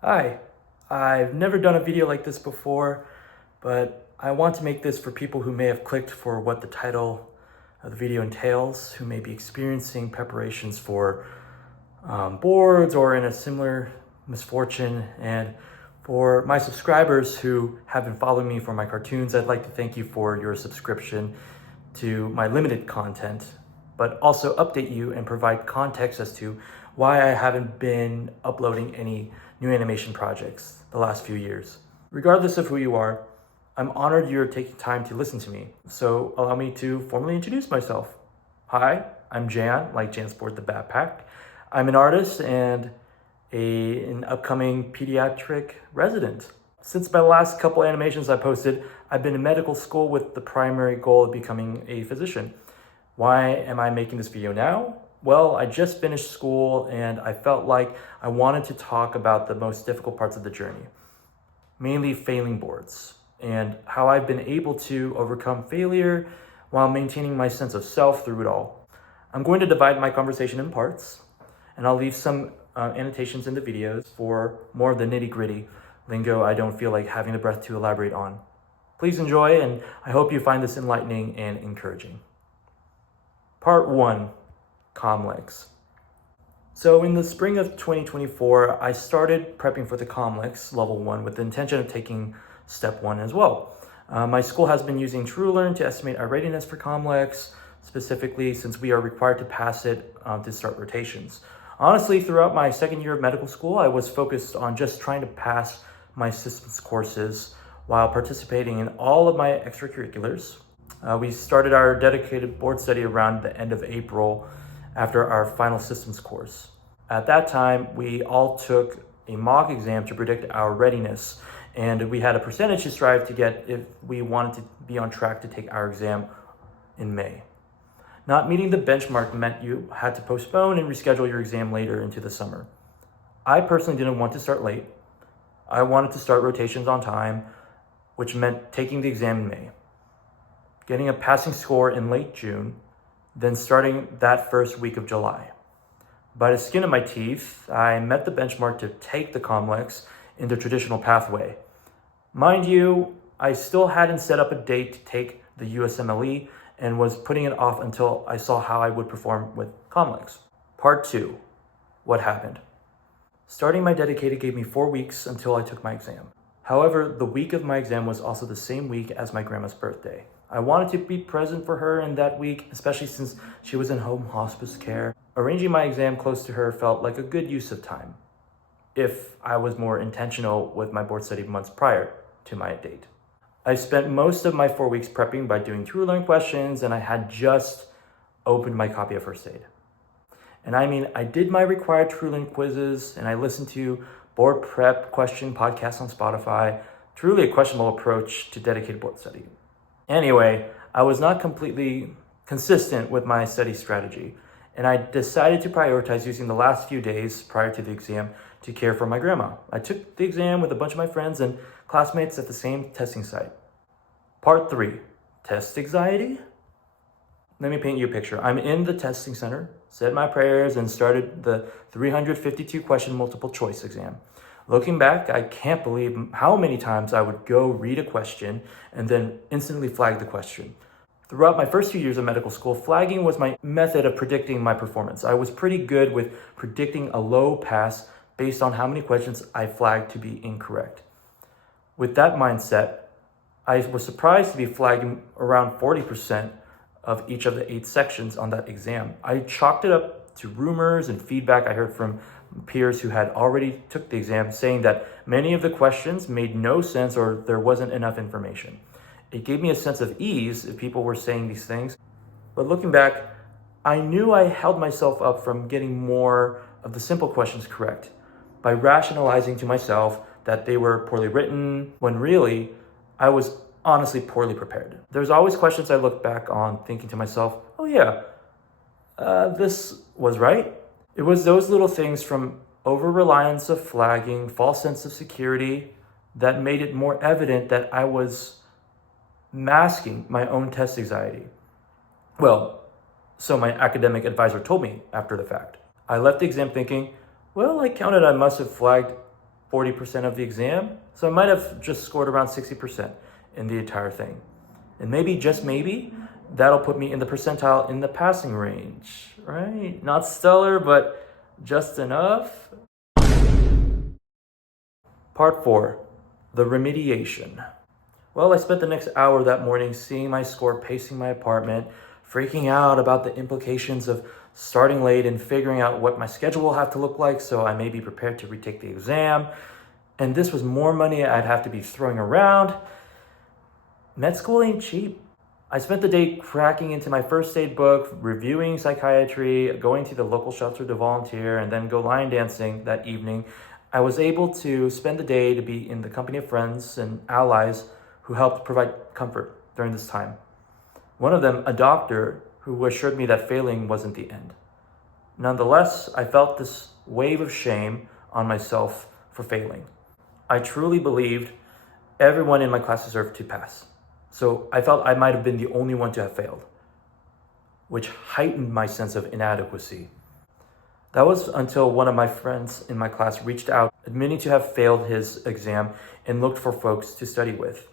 Hi, I've never done a video like this before, but I want to make this for people who may have clicked for what the title of the video entails, who may be experiencing preparations for boards or in a similar misfortune. And for my subscribers who have been following me for my cartoons, I'd like to thank you for your subscription to my limited content, but also update you and provide context as to why I haven't been uploading any new animation projects the last few years. Regardless of who you are, I'm honored you're taking time to listen to me, so allow me to formally introduce myself. Hi, I'm Jan, like Jansport the Backpack. I'm an artist and an upcoming pediatric resident. Since my last couple animations I posted, I've been in medical school with the primary goal of becoming a physician. Why am I making this video now? Well, I just finished school and I felt like I wanted to talk about the most difficult parts of the journey, mainly failing boards, and how I've been able to overcome failure while maintaining my sense of self through it all. I'm going to divide my conversation in parts, and I'll leave some annotations in the videos for more of the nitty-gritty lingo I don't feel like having the breath to elaborate on. Please enjoy, and I hope you find this enlightening and encouraging. Part 1, COMLEX. So in the spring of 2024, I started prepping for the COMLEX Level 1 with the intention of taking Step 1 as well. My school has been using TrueLearn to estimate our readiness for COMLEX, specifically since we are required to pass it to start rotations. Honestly, throughout my second year of medical school, I was focused on just trying to pass my systems courses while participating in all of my extracurriculars. We started our dedicated board study around the end of April after our final systems course. At that time, we all took a mock exam to predict our readiness, and we had a percentage to strive to get if we wanted to be on track to take our exam in May. Not meeting the benchmark meant you had to postpone and reschedule your exam later into the summer. I personally didn't want to start late. I wanted to start rotations on time, which meant taking the exam in May, getting a passing score in late June, then starting that first week of July. By the skin of my teeth, I met the benchmark to take the COMLEX in the traditional pathway. Mind you, I still hadn't set up a date to take the USMLE and was putting it off until I saw how I would perform with COMLEX. Part 2, what happened? Starting my dedicated gave me 4 weeks until I took my exam. However, the week of my exam was also the same week as my grandma's birthday. I wanted to be present for her in that week, especially since she was in home hospice care. Arranging my exam close to her felt like a good use of time, if I was more intentional with my board study months prior to my date. I spent most of my 4 weeks prepping by doing TrueLearn questions, and I had just opened my copy of First Aid. And I mean, I did my required TrueLearn quizzes, and I listened to board prep question podcasts on Spotify. Truly a questionable approach to dedicated board study. Anyway, I was not completely consistent with my study strategy, and I decided to prioritize using the last few days prior to the exam to care for my grandma. I took the exam with a bunch of my friends and classmates at the same testing site. Part 3, test anxiety? Let me paint you a picture. I'm in the testing center, said my prayers, and started the 352 question multiple choice exam. Looking back, I can't believe how many times I would go read a question and then instantly flag the question. Throughout my first few years of medical school, flagging was my method of predicting my performance. I was pretty good with predicting a low pass based on how many questions I flagged to be incorrect. With that mindset, I was surprised to be flagging around 40% of each of the 8 sections on that exam. I chalked it up to rumors and feedback I heard from peers who had already took the exam, saying that many of the questions made no sense or there wasn't enough information. It gave me a sense of ease if people were saying these things. But looking back, I knew I held myself up from getting more of the simple questions correct by rationalizing to myself that they were poorly written, when really I was honestly poorly prepared. There's always questions I look back on thinking to myself, oh yeah, this was right. It was those little things, from over-reliance of flagging, false sense of security, that made it more evident that I was masking my own test anxiety. Well, so my academic advisor told me after the fact. I left the exam thinking, well, I counted I must have flagged 40% of the exam. So I might have just scored around 60% in the entire thing. And maybe, just maybe, that'll put me in the percentile in the passing range, right? Not stellar, but just enough. Part 4, the remediation. Well, I spent the next hour that morning seeing my score, pacing my apartment, freaking out about the implications of starting late and figuring out what my schedule will have to look like so I may be prepared to retake the exam. And this was more money I'd have to be throwing around. Med school ain't cheap. I spent the day cracking into my first aid book, reviewing psychiatry, going to the local shelter to volunteer, and then go line dancing that evening. I was able to spend the day to be in the company of friends and allies who helped provide comfort during this time. One of them, a doctor, who assured me that failing wasn't the end. Nonetheless, I felt this wave of shame on myself for failing. I truly believed everyone in my class deserved to pass. So I felt I might have been the only one to have failed, which heightened my sense of inadequacy. That was until one of my friends in my class reached out, admitting to have failed his exam and looked for folks to study with.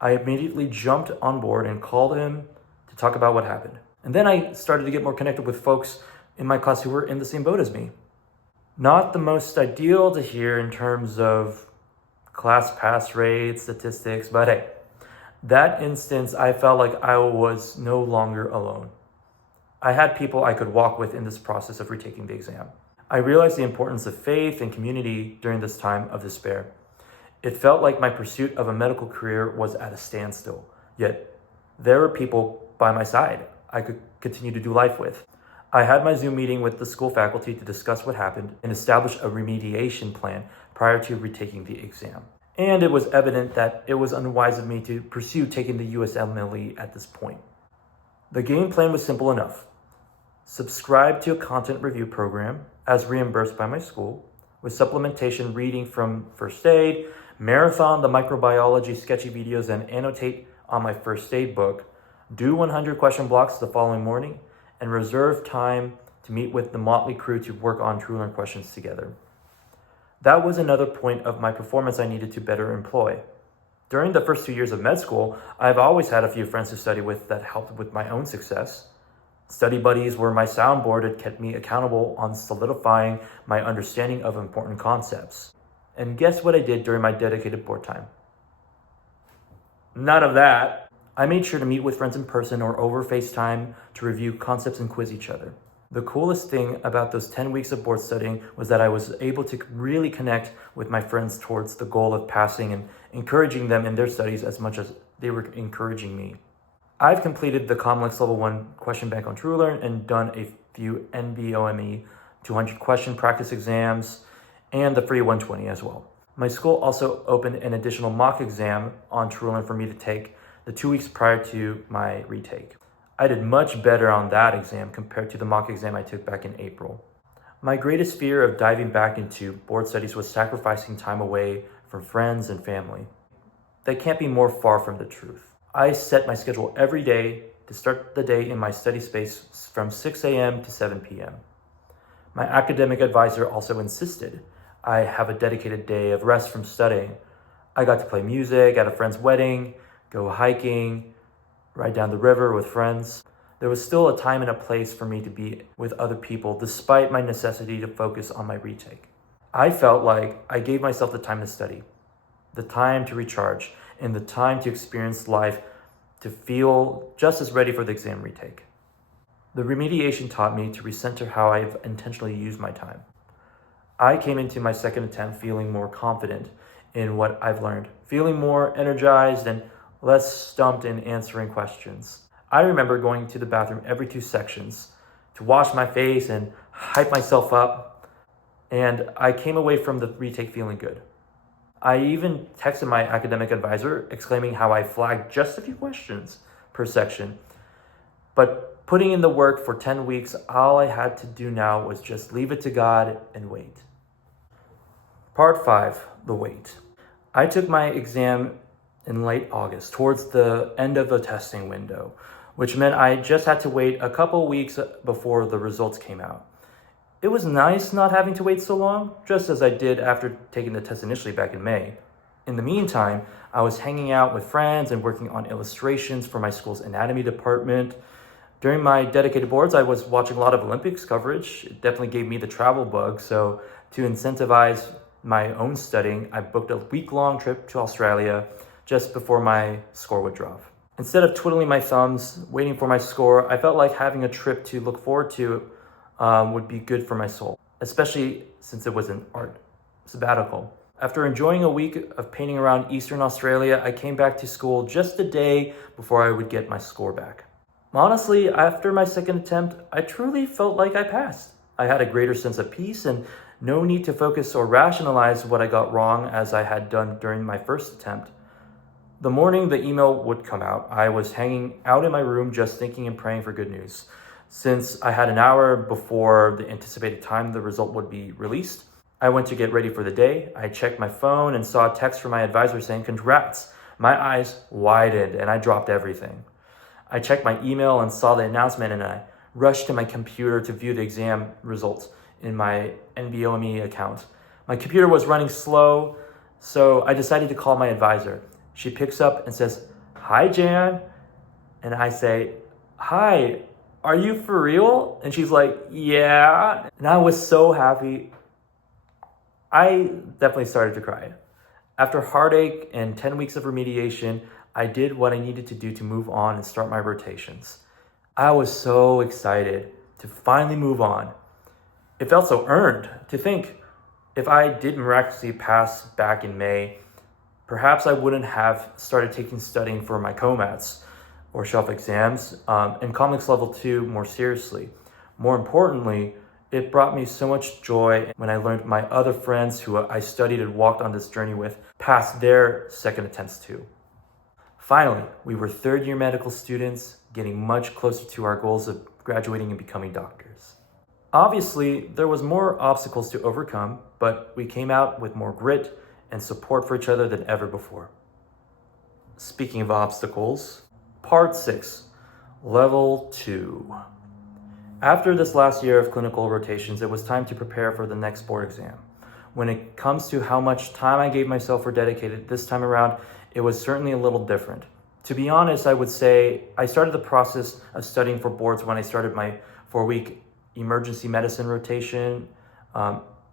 I immediately jumped on board and called him to talk about what happened. And then I started to get more connected with folks in my class who were in the same boat as me. Not the most ideal to hear in terms of class pass rate, statistics, but hey, that instance, I felt like I was no longer alone. I had people I could walk with in this process of retaking the exam. I realized the importance of faith and community during this time of despair. It felt like my pursuit of a medical career was at a standstill, yet there were people by my side I could continue to do life with. I had my Zoom meeting with the school faculty to discuss what happened and establish a remediation plan prior to retaking the exam. And it was evident that it was unwise of me to pursue taking the USMLE at this point. The game plan was simple enough. Subscribe to a content review program as reimbursed by my school, with supplementation reading from first aid, marathon the microbiology sketchy videos and annotate on my first aid book, do 100 question blocks the following morning, and reserve time to meet with the motley crew to work on True Learn questions together. That was another point of my performance I needed to better employ. During the first 2 years of med school, I've always had a few friends to study with that helped with my own success. Study buddies were my soundboard that kept me accountable on solidifying my understanding of important concepts. And guess what I did during my dedicated board time? None of that. I made sure to meet with friends in person or over FaceTime to review concepts and quiz each other. The coolest thing about those 10 weeks of board studying was that I was able to really connect with my friends towards the goal of passing and encouraging them in their studies as much as they were encouraging me. I've completed the COMLEX Level 1 question bank on TrueLearn and done a few NBOME 200 question practice exams and the free 120 as well. My school also opened an additional mock exam on TrueLearn for me to take the 2 weeks prior to my retake. I did much better on that exam compared to the mock exam I took back in April. My greatest fear of diving back into board studies was sacrificing time away from friends and family. That can't be more far from the truth. I set my schedule every day to start the day in my study space from 6 a.m. to 7 p.m. My academic advisor also insisted I have a dedicated day of rest from studying. I got to play music at a friend's wedding, go hiking, ride down the river with friends. There was still a time and a place for me to be with other people despite my necessity to focus on my retake. I felt like I gave myself the time to study, the time to recharge, and the time to experience life to feel just as ready for the exam retake. The remediation taught me to recenter how I've intentionally used my time. I came into my second attempt feeling more confident in what I've learned, feeling more energized and less stumped in answering questions. I remember going to the bathroom every 2 sections to wash my face and hype myself up, and I came away from the retake feeling good. I even texted my academic advisor exclaiming how I flagged just a few questions per section. But putting in the work for 10 weeks, all I had to do now was just leave it to God and wait. Part 5, the wait. I took my exam in late August, towards the end of the testing window, which meant I just had to wait a couple weeks before the results came out. It was nice not having to wait so long, just as I did after taking the test initially back in May. In the meantime, I was hanging out with friends and working on illustrations for my school's anatomy department. During my dedicated boards, I was watching a lot of Olympics coverage. It definitely gave me the travel bug, so to incentivize my own studying, I booked a week-long trip to Australia just before my score would drop. Instead of twiddling my thumbs, waiting for my score, I felt like having a trip to look forward to would be good for my soul, especially since it was an art sabbatical. After enjoying a week of painting around Eastern Australia, I came back to school just a day before I would get my score back. Honestly, after my second attempt, I truly felt like I passed. I had a greater sense of peace and no need to focus or rationalize what I got wrong as I had done during my first attempt. The morning the email would come out, I was hanging out in my room just thinking and praying for good news. Since I had an hour before the anticipated time the result would be released, I went to get ready for the day. I checked my phone and saw a text from my advisor saying, "Congrats." My eyes widened and I dropped everything. I checked my email and saw the announcement and I rushed to my computer to view the exam results in my NBOME account. My computer was running slow, so I decided to call my advisor. She picks up and says, "Hi, Jan." And I say, "Hi, are you for real?" And she's like, "Yeah." And I was so happy. I definitely started to cry. After heartache and 10 weeks of remediation, I did what I needed to do to move on and start my rotations. I was so excited to finally move on. It felt so earned to think if I did miraculously pass back in May, perhaps I wouldn't have started taking studying for my COMLEX or shelf exams and COMLEX Level 2 more seriously. More importantly, it brought me so much joy when I learned my other friends who I studied and walked on this journey with passed their second attempts too. Finally, we were third-year medical students, getting much closer to our goals of graduating and becoming doctors. Obviously, there was more obstacles to overcome, but we came out with more grit and support for each other than ever before. Speaking of obstacles, Part 6, Level 2. After this last year of clinical rotations, it was time to prepare for the next board exam. When it comes to how much time I gave myself for dedicated this time around, it was certainly a little different. To be honest, I would say I started the process of studying for boards when I started my 4-week emergency medicine rotation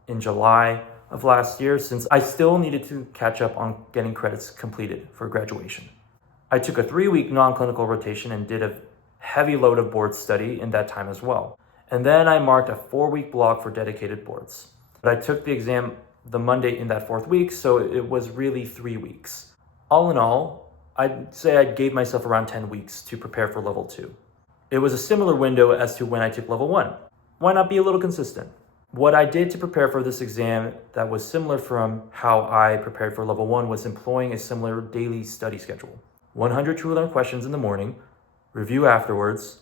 in July of last year, since I still needed to catch up on getting credits completed for graduation. I took a 3-week non-clinical rotation and did a heavy load of board study in that time as well. And then I marked a 4-week block for dedicated boards. But I took the exam the Monday in that 4th week, so it was really 3 weeks. All in all, I'd say I gave myself around 10 weeks to prepare for Level 2. It was a similar window as to when I took Level 1. Why not be a little consistent? What I did to prepare for this exam that was similar from how I prepared for Level 1 was employing a similar daily study schedule. 100 True Learn questions in the morning, review afterwards,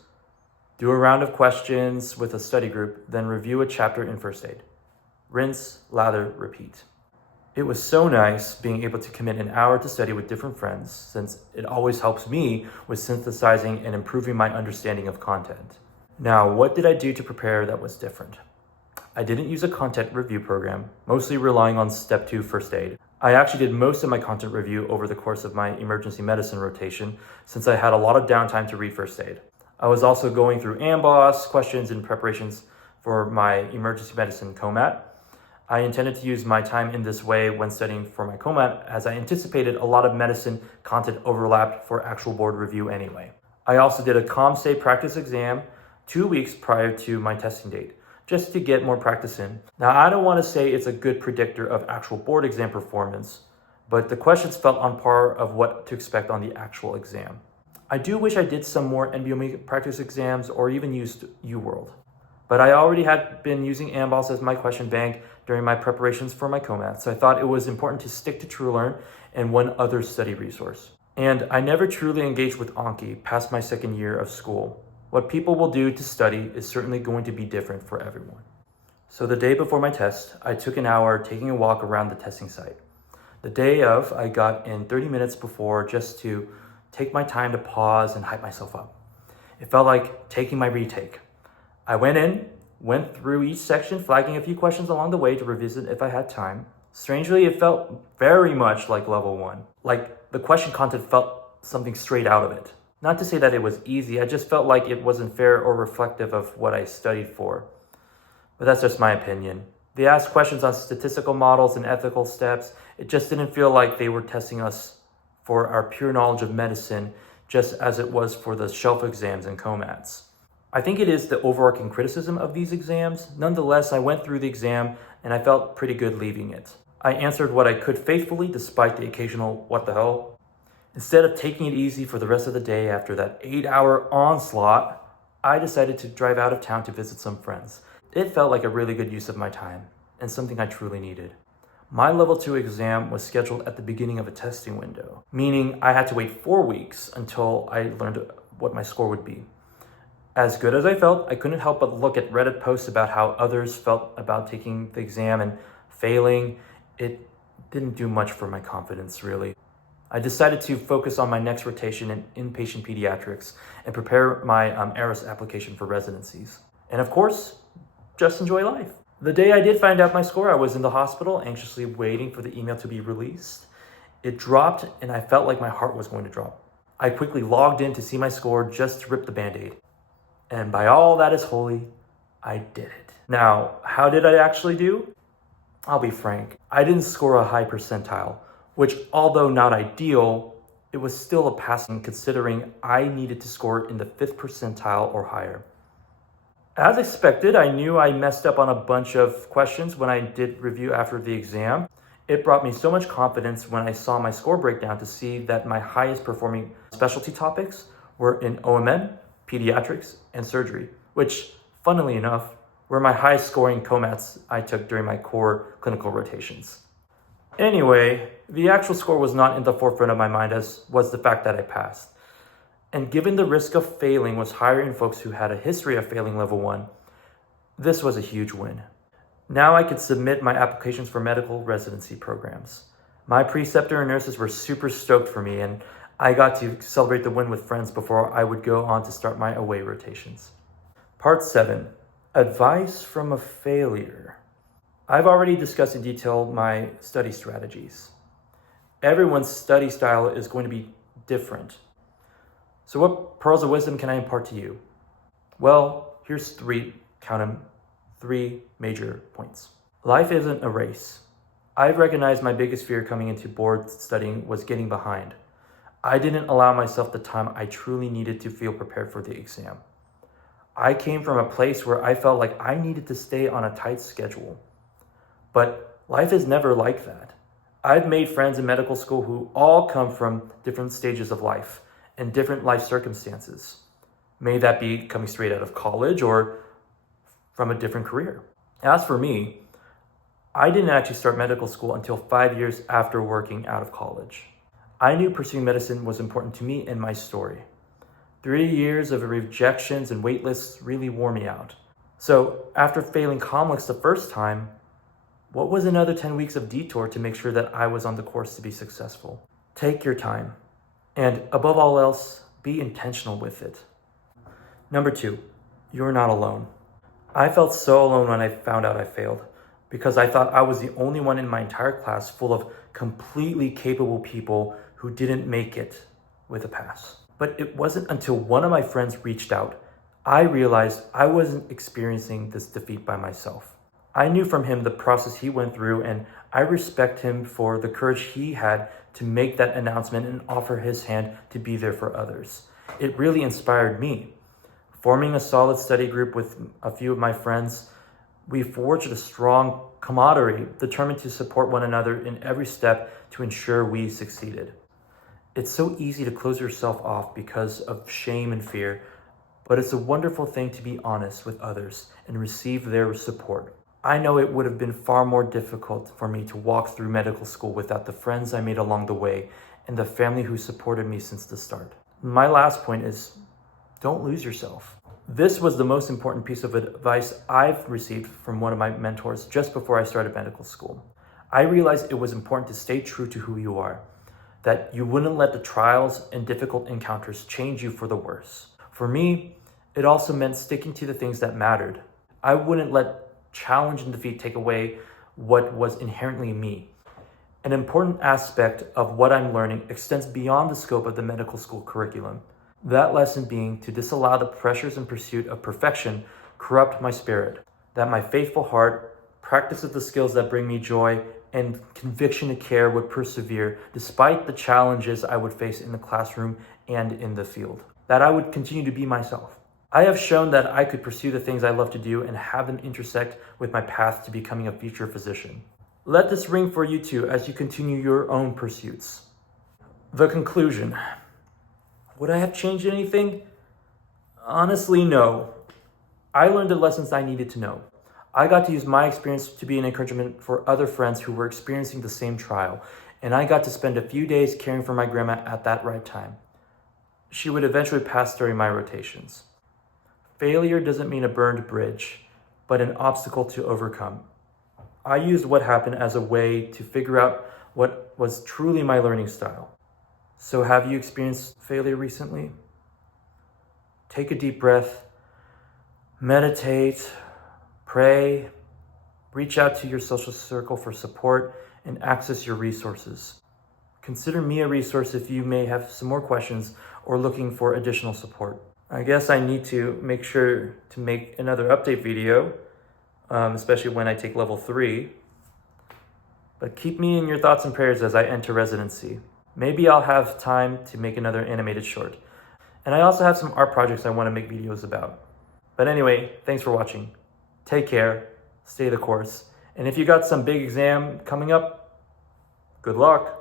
do a round of questions with a study group, then review a chapter in first aid. Rinse, lather, repeat. It was so nice being able to commit an hour to study with different friends, since it always helps me with synthesizing and improving my understanding of content. Now, what did I do to prepare that was different? I didn't use a content review program, mostly relying on Step 2 first aid. I actually did most of my content review over the course of my emergency medicine rotation, since I had a lot of downtime to read first aid. I was also going through AMBOSS questions in preparations for my emergency medicine COMAT. I intended to use my time in this way when studying for my COMAT, as I anticipated a lot of medicine content overlapped for actual board review anyway. I also did a ComState practice exam 2 weeks prior to my testing date, just to get more practice in. Now, I don't want to say it's a good predictor of actual board exam performance, but the questions felt on par of what to expect on the actual exam. I do wish I did some more NBOME practice exams or even used UWorld. But I already had been using AMBOSS as my question bank during my preparations for my COMAT, so I thought it was important to stick to TrueLearn and one other study resource. And I never truly engaged with Anki past my second year of school. What people will do to study is certainly going to be different for everyone. So the day before my test, I took an hour taking a walk around the testing site. The day of, I got in 30 minutes before just to take my time to pause and hype myself up. It felt like taking my retake. I went in, went through each section, flagging a few questions along the way to revisit if I had time. Strangely, it felt very much like level 1. Like the question content felt something straight out of it. Not to say that it was easy, I just felt like it wasn't fair or reflective of what I studied for. But that's just my opinion. They asked questions on statistical models and ethical steps. It just didn't feel like they were testing us for our pure knowledge of medicine, just as it was for the shelf exams and COMATs. I think it is the overarching criticism of these exams. Nonetheless, I went through the exam and I felt pretty good leaving it. I answered what I could faithfully despite the occasional what the hell. Instead of taking it easy for the rest of the day after that 8-hour onslaught, I decided to drive out of town to visit some friends. It felt like a really good use of my time and something I truly needed. My level 2 exam was scheduled at the beginning of a testing window, meaning I had to wait 4 weeks until I learned what my score would be. As good as I felt, I couldn't help but look at Reddit posts about how others felt about taking the exam and failing. It didn't do much for my confidence, really. I decided to focus on my next rotation in inpatient pediatrics and prepare my ARIS application for residencies. And of course, just enjoy life. The day I did find out my score, I was in the hospital, anxiously waiting for the email to be released. It dropped and I felt like my heart was going to drop. I quickly logged in to see my score just to rip the band-aid. And by all that is holy, I did it. Now, how did I actually do? I'll be frank, I didn't score a high percentile, which although not ideal, it was still a passing considering I needed to score in the 5th percentile or higher. As expected, I knew I messed up on a bunch of questions when I did review after the exam. It brought me so much confidence when I saw my score breakdown to see that my highest performing specialty topics were in OMN, pediatrics, and surgery, which, funnily enough, were my highest scoring COMATs I took during my core clinical rotations. Anyway, the actual score was not in the forefront of my mind as was the fact that I passed. And given the risk of failing was higher in folks who had a history of failing level 1, this was a huge win. Now I could submit my applications for medical residency programs. My preceptor and nurses were super stoked for me, and I got to celebrate the win with friends before I would go on to start my away rotations. Part 7, Advice from a Failure. I've already discussed in detail my study strategies. Everyone's study style is going to be different. So what pearls of wisdom can I impart to you? Well, here's 3 major points. Life isn't a race. I've recognized my biggest fear coming into board studying was getting behind. I didn't allow myself the time I truly needed to feel prepared for the exam. I came from a place where I felt like I needed to stay on a tight schedule. But life is never like that. I've made friends in medical school who all come from different stages of life and different life circumstances. May that be coming straight out of college or from a different career. As for me, I didn't actually start medical school until 5 years after working out of college. I knew pursuing medicine was important to me and my story. 3 years of rejections and wait lists really wore me out. So after failing COMLEX the first time, what was another 10 weeks of detour to make sure that I was on the course to be successful? Take your time. And above all else, be intentional with it. Number 2, you're not alone. I felt so alone when I found out I failed because I thought I was the only one in my entire class full of completely capable people who didn't make it with a pass. But it wasn't until one of my friends reached out, I realized I wasn't experiencing this defeat by myself. I knew from him the process he went through, and I respect him for the courage he had to make that announcement and offer his hand to be there for others. It really inspired me. Forming a solid study group with a few of my friends, we forged a strong camaraderie, determined to support one another in every step to ensure we succeeded. It's so easy to close yourself off because of shame and fear, but it's a wonderful thing to be honest with others and receive their support. I know it would have been far more difficult for me to walk through medical school without the friends I made along the way and the family who supported me since the start. My last point is, don't lose yourself. This was the most important piece of advice I've received from one of my mentors just before I started medical school. I realized it was important to stay true to who you are, that you wouldn't let the trials and difficult encounters change you for the worse. For me, it also meant sticking to the things that mattered. I wouldn't let challenge and defeat take away what was inherently me. An important aspect of what I'm learning extends beyond the scope of the medical school curriculum. That lesson being to disallow the pressures and pursuit of perfection corrupt my spirit, that my faithful heart, practice of the skills that bring me joy, and conviction and care would persevere despite the challenges I would face in the classroom and in the field, that I would continue to be myself. I have shown that I could pursue the things I love to do and have them intersect with my path to becoming a future physician. Let this ring for you too as you continue your own pursuits. The conclusion. Would I have changed anything? Honestly, no. I learned the lessons I needed to know. I got to use my experience to be an encouragement for other friends who were experiencing the same trial, and I got to spend a few days caring for my grandma at that right time. She would eventually pass during my rotations. Failure doesn't mean a burned bridge, but an obstacle to overcome. I used what happened as a way to figure out what was truly my learning style. So have you experienced failure recently? Take a deep breath, meditate, pray, reach out to your social circle for support, and access your resources. Consider me a resource if you may have some more questions or looking for additional support. I guess I need to make sure to make another update video, especially when I take level 3. But keep me in your thoughts and prayers as I enter residency. Maybe I'll have time to make another animated short. And I also have some art projects I want to make videos about. But anyway, thanks for watching. Take care, stay the course. And if you got some big exam coming up, good luck.